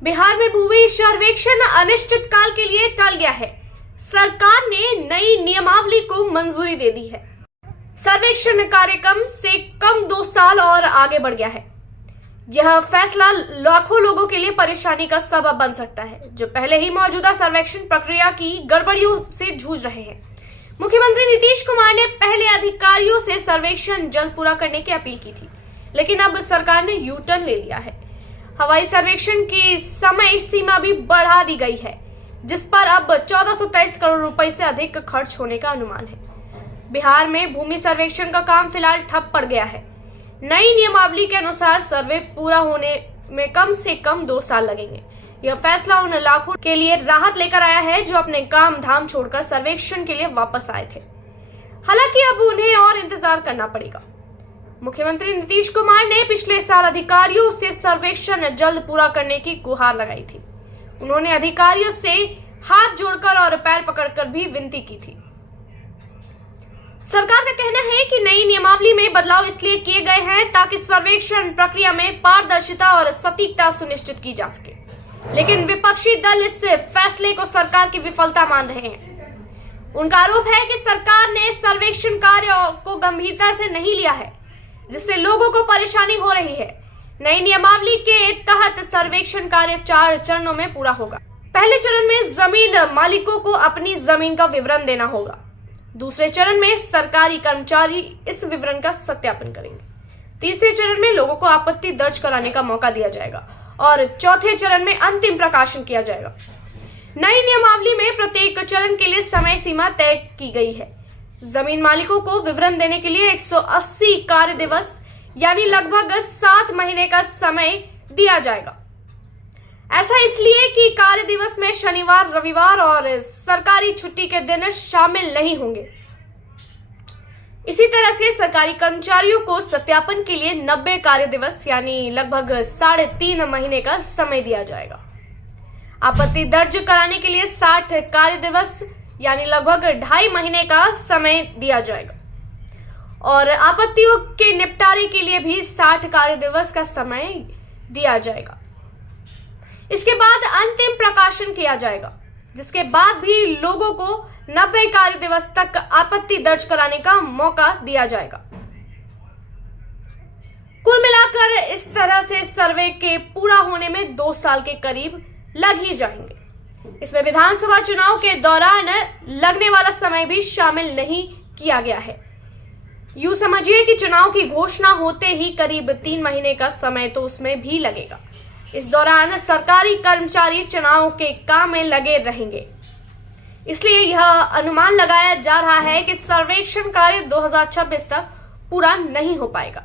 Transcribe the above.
बिहार में भूमि सर्वेक्षण अनिश्चित काल के लिए टल गया है। सरकार ने नई नियमावली को मंजूरी दे दी है। सर्वेक्षण कार्यक्रम से कम 2 साल और आगे बढ़ गया है। यह फैसला लाखों लोगों के लिए परेशानी का सबब बन सकता है, जो पहले ही मौजूदा सर्वेक्षण प्रक्रिया की गड़बड़ियों से जूझ रहे हैं। मुख्यमंत्री नीतीश कुमार ने पहले अधिकारियों से सर्वेक्षण जल्द पूरा करने की अपील की थी, लेकिन अब सरकार ने यू टर्न ले लिया है। हवाई सर्वेक्षण की समय सीमा भी बढ़ा दी गई है, जिस पर अब 1423 करोड़ रुपए से अधिक खर्च होने का अनुमान है। बिहार में भूमि सर्वेक्षण का काम फिलहाल ठप पड़ गया है। नई नियमावली के अनुसार सर्वे पूरा होने में कम से कम 2 साल लगेंगे। यह फैसला उन लाखों के लिए राहत लेकर आया है जो अपने काम धाम छोड़कर सर्वेक्षण के लिए वापस आए थे। हालांकि अब उन्हें और इंतजार करना पड़ेगा। मुख्यमंत्री नीतीश कुमार ने पिछले साल अधिकारियों से सर्वेक्षण जल्द पूरा करने की गुहार लगाई थी। उन्होंने अधिकारियों से हाथ जोड़कर और पैर पकड़कर भी विनती की थी। सरकार का कहना है कि नई नियमावली में बदलाव इसलिए किए गए हैं ताकि सर्वेक्षण प्रक्रिया में पारदर्शिता और सटीकता सुनिश्चित की जा सके, लेकिन विपक्षी दल इस फैसले को सरकार की विफलता मान रहे हैं। उनका आरोप है कि सरकार ने सर्वेक्षण कार्य को गंभीरता से नहीं लिया है, जिससे लोगों को परेशानी हो रही है। नई नियमावली के तहत सर्वेक्षण कार्य 4 चरणों में पूरा होगा। पहले चरण में जमीन मालिकों को अपनी जमीन का विवरण देना होगा। दूसरे चरण में सरकारी कर्मचारी इस विवरण का सत्यापन करेंगे। तीसरे चरण में लोगों को आपत्ति दर्ज कराने का मौका दिया जाएगा और चौथे चरण में अंतिम प्रकाशन किया जाएगा। नई नियमावली में प्रत्येक चरण के लिए समय सीमा तय की गई है। जमीन मालिकों को विवरण देने के लिए 180 कार्य दिवस यानी लगभग 7 महीने का समय दिया जाएगा। ऐसा इसलिए कि कार्य दिवस में शनिवार, रविवार और सरकारी छुट्टी के दिन शामिल नहीं होंगे। इसी तरह से सरकारी कर्मचारियों को सत्यापन के लिए 90 कार्य दिवस यानी लगभग 3.5 महीने का समय दिया जाएगा। आपत्ति दर्ज कराने के लिए 60 कार्य दिवस यानी लगभग 2.5 महीने का समय दिया जाएगा और आपत्तियों के निपटारे के लिए भी 60 कार्य दिवस का समय दिया जाएगा। इसके बाद अंतिम प्रकाशन किया जाएगा, जिसके बाद भी लोगों को 90 कार्य दिवस तक आपत्ति दर्ज कराने का मौका दिया जाएगा। कुल मिलाकर इस तरह से सर्वे के पूरा होने में 2 साल के करीब लग ही जाएंगे। इसमें विधानसभा चुनाव के दौरान लगने वाला समय भी शामिल नहीं किया गया है। यूं समझिए कि चुनाव की घोषणा होते ही करीब 3 महीने का समय तो उसमें भी लगेगा। इस दौरान सरकारी कर्मचारी चुनाव के काम में लगे रहेंगे। इसलिए यह अनुमान लगाया जा रहा है कि सर्वेक्षण कार्य 2026 तक पूरा नहीं हो पाएगा।